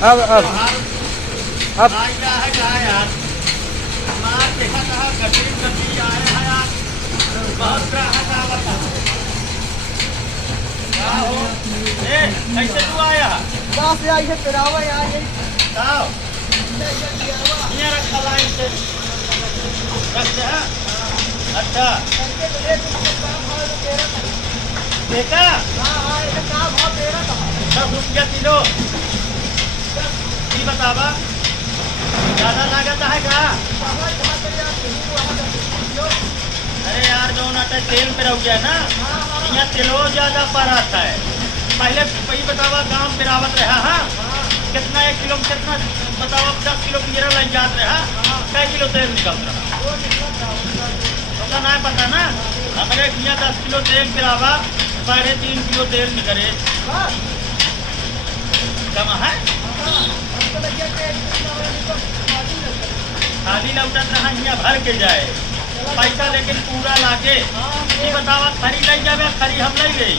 अब यार मार देखा कहा कठिन गति आए हैं यार बहुत ग्राहक आवत क्या हो ए कैसे तू आया बस यार ये पिरावा यार ये बताओ ये रखा लाइन से रख दे हाँ अच्छा देखा हाँ ये काम हो तेरा था 10 रुपया किलो की बतावा ज्यादा लागत है का अरे यार जो ना तेल पे रह गया ना यहाँ तेलो ज्यादा पर आता है पहले वही बतावा गांव पे रावत रहा हाँ कितना 1 किलो में कितना बतावा 10 किलो की लग जात रहा कै किलो तेल निकल रहा ना पता ना हमारे यहाँ 10 किलो तेल पिरावा 3.5 किलो तेल निकले कम है खाली लौटत रहा यहाँ भर के जाए पैसा लेकिन पूरा लाके ये बतावा खरी ले जावे खरी हम ले गई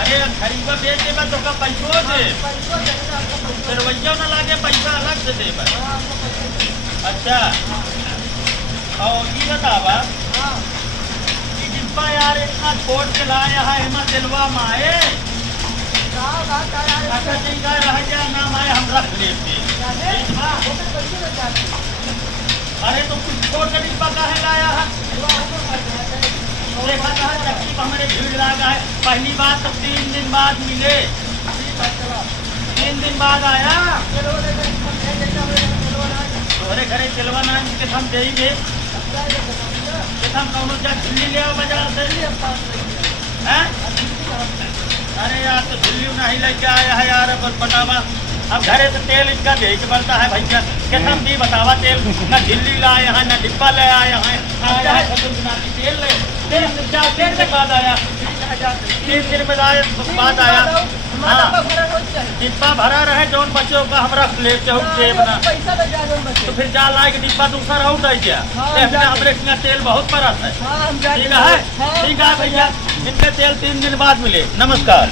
अरे खरीबा बेच देबा तो का पैसो दे फिर वैया ना लागे पैसा अलग से देबा अच्छा और ये बतावा कि डिब्बा यार इतना छोड़ के लाया है हिमा दिलवा माए अच्छा चीजा रह गया नाम आए हम रख लेते अरे तो कुछ छोड़ के डिब्बा काहे लाया है देखा था चक्की पर हमारे भीड़ लगा है पहली बात तो 3 दिन बाद मिले 3 दिन बाद आया तोहरे घरे चलवा ना के हम देंगे हम कौन जा दिल्ली ले आओ बाजार से हैं अरे यार तो दिल्ली नहीं लग गया है यार बतावा अब घरे से तेल इसका भेज बनता है भैया कैसा भी बतावा तेल ना दिल्ली लाए हैं ना डिब्बा ले आए हैं आया है तेल ले 3 दिन बाद आया 3 दिन बाद आया हाँ डिब्बा भरा रहे जौन बच्चों का हम रख लेते हो बना तो फिर जा लाए कि डिब्बा दूसरा हो गई क्या हमारे यहाँ तेल बहुत बड़ा है ठीक है भैया इनके तेल 3 दिन बाद मिले नमस्कार।